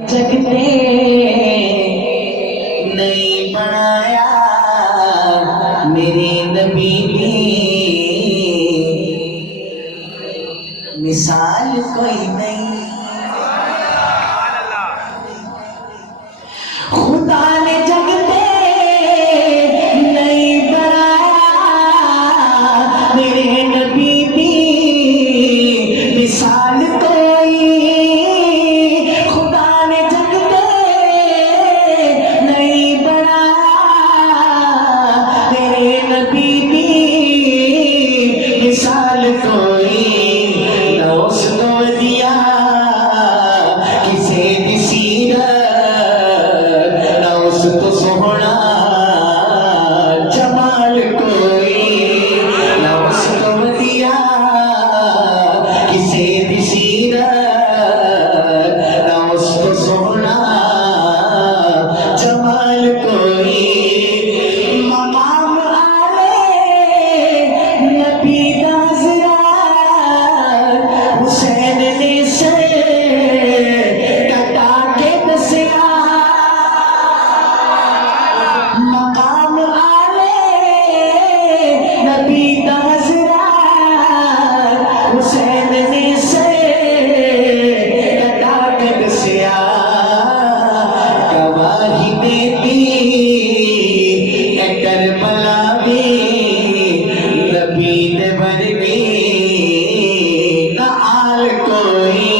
जगते नहीं बनाया मेरे नबी की मिसाल कोई नहीं। खुदा ने जगते नहीं बनाया मेरे नबी की मिसाल कोई। खुदा ने जगते नहीं बनाया मेरे नबी की मिसाल कोई। न उसको दिया किसे भी सीरत, न उसको सोहना जमाल कोई। न उसको दिया किसे भी सीरत, न उसको सोहना जमाल कोई। मकाम आले नबी दा ज़ियारत हुसैन ने से कटा के दसिया। मकाम आले नबी दा ज़ियारत हुसैन ने से कटा के दसिया। गवाही देती करबला में नबी दे वर्गी न आल कोई।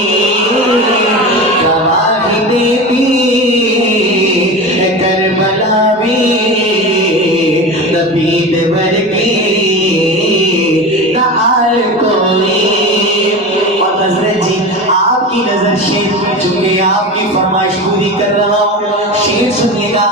गवाही देती करबला में नबी दे वर्गी न आल कोई। और नजर जी आपकी नजर शेर, चूंकि आपकी फरमाइश पूरी कर रहा हूँ, शेर सुनिएगा।